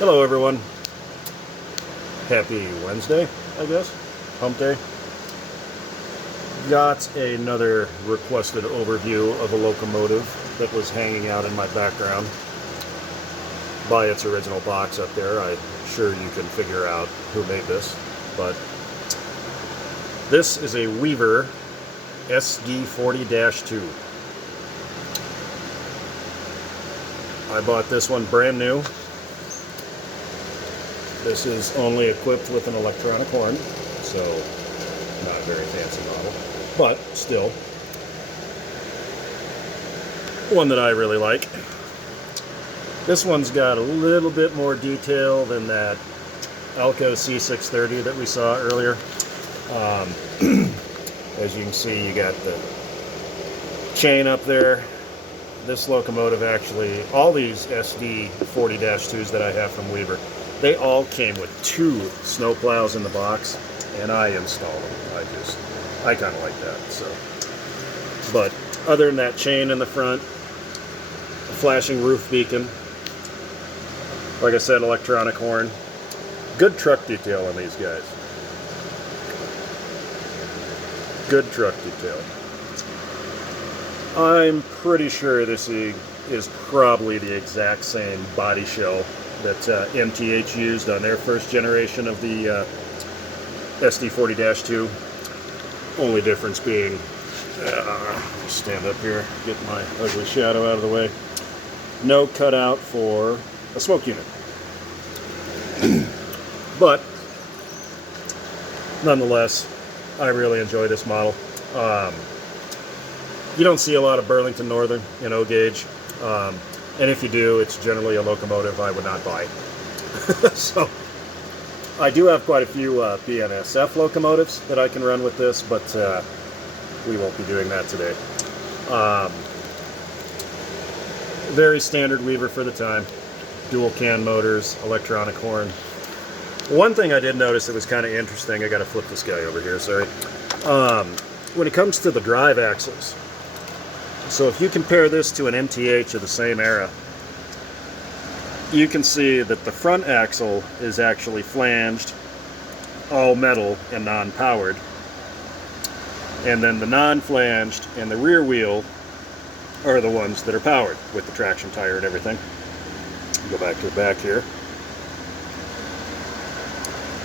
Hello everyone. Happy Wednesday, I guess. Hump day. Got another requested overview of a locomotive that was hanging out in my background by its original box up there. I'm sure you can figure out who made this, but this is a Weaver SD40-2. I bought this one brand new. This is only equipped with an electronic horn, so not a very fancy model, but still one that I really like. This one's got a little bit more detail than that Alco C630 that we saw earlier. As you can see, you got the chain up there. This locomotive actually, all these SD40-2s that I have from Weaver, they all came with 2 snow plows in the box, and I installed them. I kind of like that. So, but other than that chain in the front, a flashing roof beacon, like I said, electronic horn, good truck detail on these guys. Good truck detail. I'm pretty sure this is probably the exact same body shell that MTH used on their first generation of the SD40-2. Only difference being, stand up here, get my ugly shadow out of the way, no cutout for a smoke unit. But nonetheless, I really enjoy this model. You don't see a lot of Burlington Northern in O-gauge, and if you do, it's generally a locomotive I would not buy. So I do have quite a few BNSF locomotives that I can run with this, but we won't be doing that today. Very standard Weaver for the time. Dual can motors, electronic horn. One thing I did notice that was kind of interesting, I got to flip this guy over here, sorry. When it comes to the drive axles, so if you compare this to an MTH of the same era, you can see that the front axle is actually flanged, all metal and non-powered. And then the non-flanged and the rear wheel are the ones that are powered with the traction tire and everything. Go back to the back here.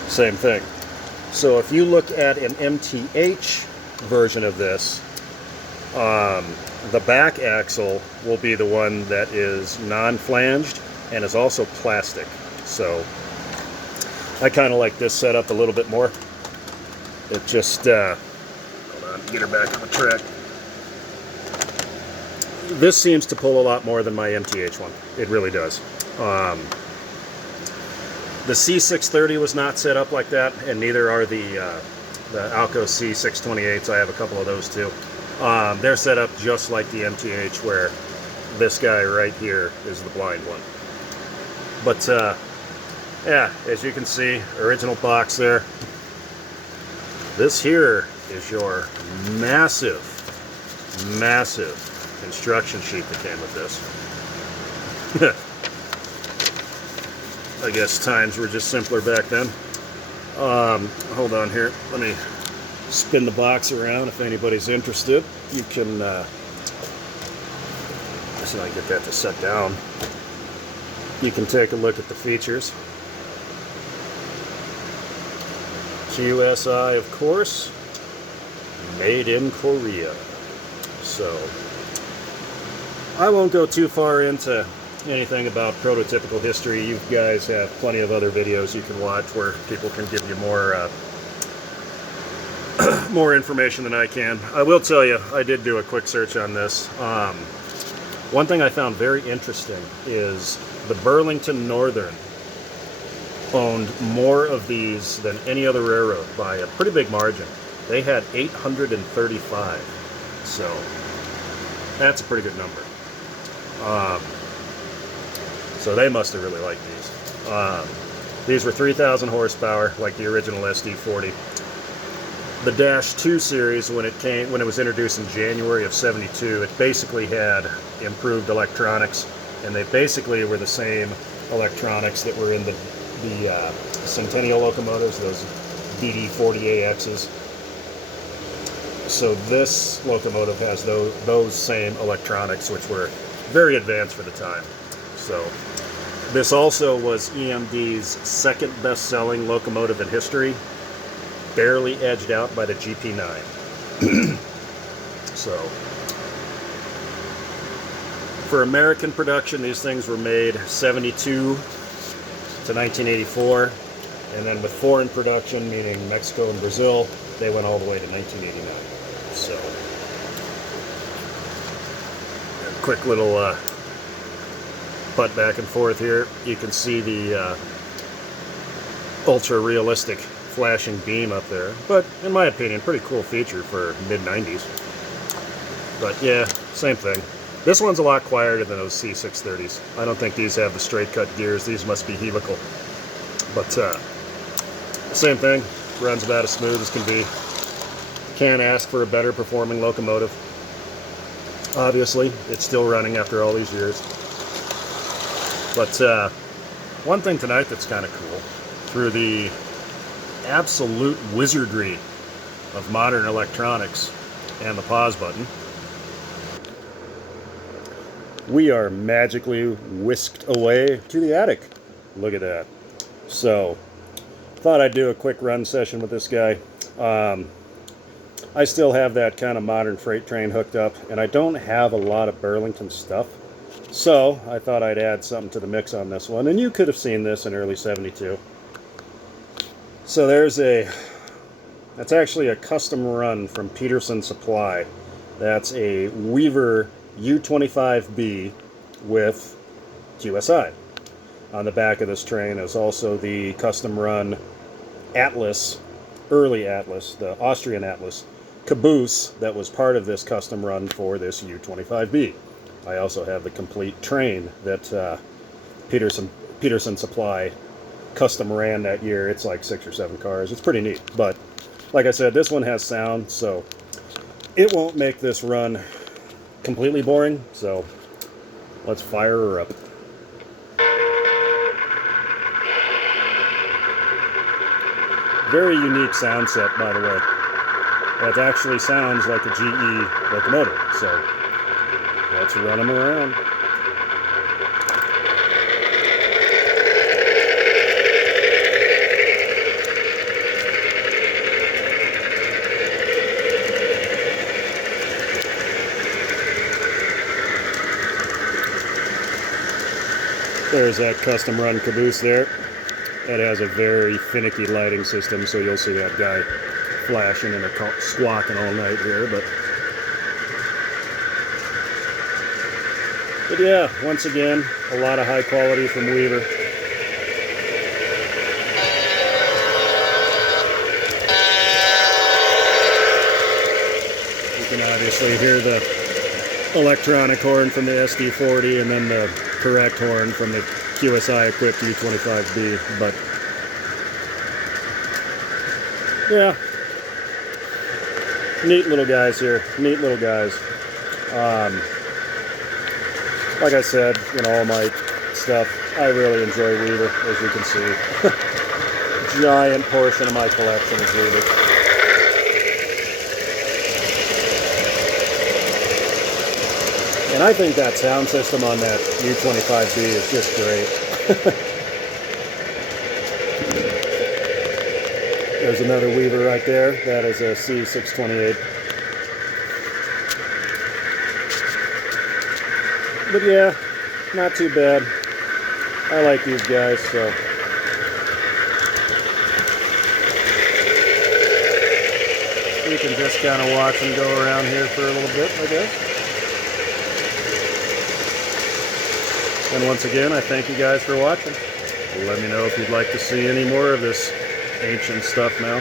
Same thing. So if you look at an MTH version of this, the back axle will be the one that is non-flanged and is also plastic. So I kind of like this setup a little bit more. It just, hold on, get her back on the track. This seems to pull a lot more than my MTH one. It really does. The C630 was not set up like that, and neither are the Alco C628s. I have a couple of those too. They're set up just like the MTH, where this guy right here is the blind one. But yeah, as you can see, original box there. This here is your massive construction sheet that came with this. I guess times were just simpler back then. Hold on here, let me spin the box around. If anybody's interested, you can see if I can get that to set down. You can take a look at the features. QSI, of course, made in Korea. So I won't go too far into anything about prototypical history. You guys have plenty of other videos you can watch where people can give you more more information than I can. I will tell you, I did do a quick search on this. One thing I found very interesting is the Burlington Northern owned more of these than any other railroad by a pretty big margin. They had 835, so that's a pretty good number. So they must have really liked these. These were 3,000 horsepower, like the original SD40. The Dash 2 series, when it was introduced in January of '72, it basically had improved electronics, and they basically were the same electronics that were in the Centennial locomotives, those BD40AXs. So this locomotive has those same electronics, which were very advanced for the time. So this also was EMD's second best-selling locomotive in history, barely edged out by the GP9. So for American production, these things were made 72 to 1984, and then with foreign production, meaning Mexico and Brazil, they went all the way to 1989. So, quick little butt back and forth here. You can see the ultra realistic flashing beam up there, but in my opinion, pretty cool feature for mid-90s. But yeah, same thing. This one's a lot quieter than those C630s. I don't think these have the straight cut gears. These must be helical. But same thing, runs about as smooth as can be. Can't ask for a better performing locomotive. Obviously, it's still running after all these years. But one thing tonight that's kind of cool, through the absolute wizardry of modern electronics and the pause button, we are magically whisked away to the attic. Look at that. So, thought I'd do a quick run session with this guy. I still have that kind of modern freight train hooked up, and I don't have a lot of Burlington stuff. So, I thought I'd add something to the mix on this one, and you could have seen this in early 72. So that's actually a custom run from Peterson Supply. That's a Weaver U25B with QSI. On the back of this train is also the custom run Atlas, early Atlas, the Austrian Atlas caboose that was part of this custom run for this U25B. I also have the complete train that Peterson Supply custom ran that year. It's like 6 or 7 cars. It's pretty neat. But like I said, this one has sound, so it won't make this run completely boring. So let's fire her up. Very unique sound set, by the way. That actually sounds like a GE locomotive. So let's run them around. There's that custom run caboose there. That has a very finicky lighting system, so you'll see that guy flashing and squawking all night here. But yeah, once again, a lot of high quality from Weaver. You can obviously hear the electronic horn from the SD40 and then the correct horn from the QSI equipped U25B, but yeah, neat little guys here, neat little guys. Like I said, in all my stuff, I really enjoy Weaver, as you can see. Giant portion of my collection is Weaver. And I think that sound system on that U25B is just great. There's another Weaver right there. That is a C628. But yeah, not too bad. I like these guys, so. We can just kind of watch them go around here for a little bit, I guess. And once again, I thank you guys for watching. Let me know if you'd like to see any more of this ancient stuff now.